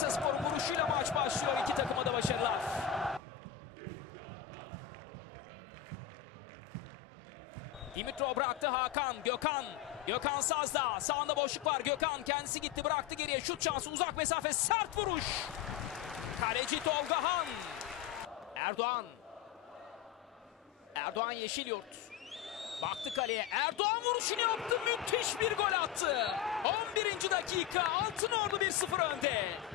Manisa Spor'un vuruşuyla maç başlıyor. İki takıma da başarılar. Dimitrov bıraktı Hakan, Gökhan. Gökhan Sazda. Sağında boşluk var. Gökhan kendisi gitti bıraktı geriye. Şut şansı uzak mesafe sert vuruş. Kaleci Tolga Han. Erdoğan. Erdoğan Yeşilyurt. Baktı kaleye. Erdoğan vuruşunu yaptı. Müthiş bir gol attı. 11. dakika. Altınordu 1-0 önde.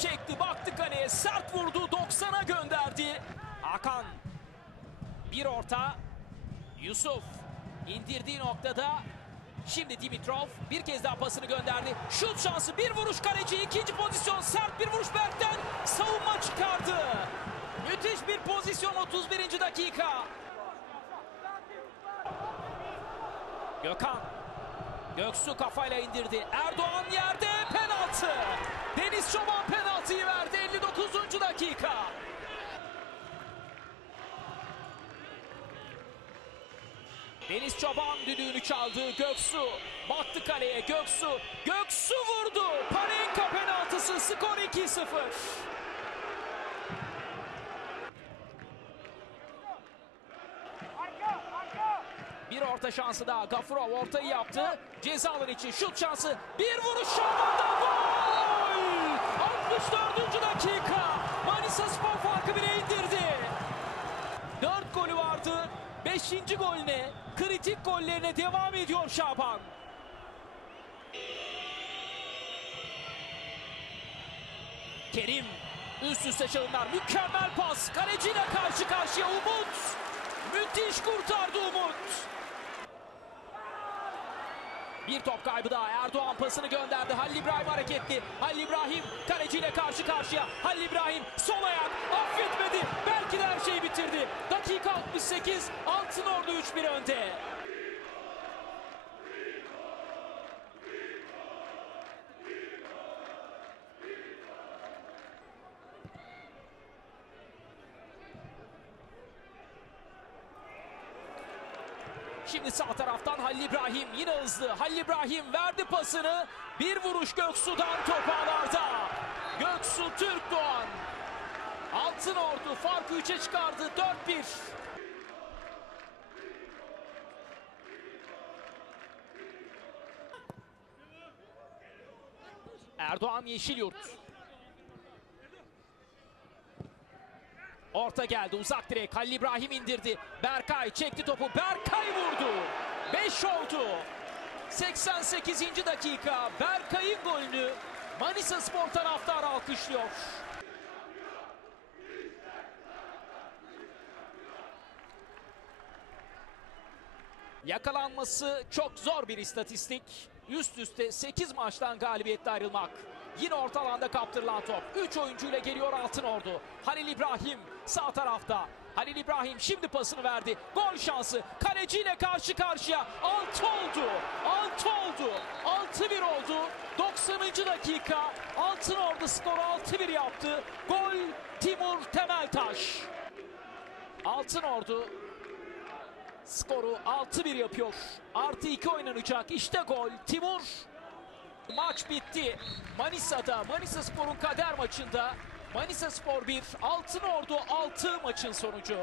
Çekti. Baktı kaleye. Sert vurdu. 90'a gönderdi. Hakan. Bir orta. Yusuf. indirdiği noktada Şimdi Dimitrov bir kez daha pasını gönderdi. Şut şansı bir vuruş kaleci ikinci pozisyon sert bir vuruş Berk'ten savunma çıkardı. Müthiş bir pozisyon 31. dakika. Gökhan. Göksu kafayla indirdi. Erdoğan yerde penaltı. Deniz Çoban penaltıyı verdi 59. dakika. Deniz Çoban düdüğünü çaldı. Göksu baktı kaleye. Göksu. Göksu vurdu. Panenka penaltısı. Skor 2-0. Bir orta şansı daha. Gafurov ortayı yaptı. Ceza alanı için şut şansı. Bir vuruş Şaban'dan gol! 64. dakika. Manisa Spor farkı bile indirdi. 4 golü vardı. 5. golüne, kritik gollerine devam ediyor Şaban. Kerim üst üste çalımlar. Mükemmel pas. Kaleciyle karşı karşıya Umut. Müthiş kurtardı Umut. Bir top kaybı daha. Erdoğan pasını gönderdi. Halil İbrahim hareketli. Halil İbrahim kaleciyle karşı karşıya. Halil İbrahim sol ayak. Affetmedi. Belki de her şeyi bitirdi. Dakika 68. Altınordu 3-1 önde. Şimdi sağ taraftan Halil İbrahim yine hızlı. Halil İbrahim verdi pasını. Bir vuruş Göksu'dan top ağlarda. Göksu Türk Doğan. Altın Ordu farkı 3'e çıkardı. 4-1. Erdoğan Yeşilyurt. Orta geldi uzak direk. Halil İbrahim indirdi. Berkay çekti topu. Berkay vurdu. 5 oldu. 88. dakika. Berkay'ın golünü Manisa Spor taraftarı alkışlıyor. Yakalanması çok zor bir istatistik. Üst üste 8 maçtan galibiyetle ayrılmak. Yine orta alanda kaptırılan top. 3 oyuncuyla geliyor Altınordu. Halil İbrahim sağ tarafta. Halil İbrahim şimdi pasını verdi. Gol şansı. Kaleciyle karşı karşıya. 6 oldu. 6 oldu. 6-1 oldu. 90. dakika. Altınordu skoru 6-1 yaptı. Gol Timur Temeltaş. Altınordu skoru 6-1 yapıyor. Artı 2 oynanacak. İşte gol. Timur. Maç bitti. Manisa'da Manisa Spor'un kader maçında Manisa Spor 1, Altınordu 6 maçın sonucu.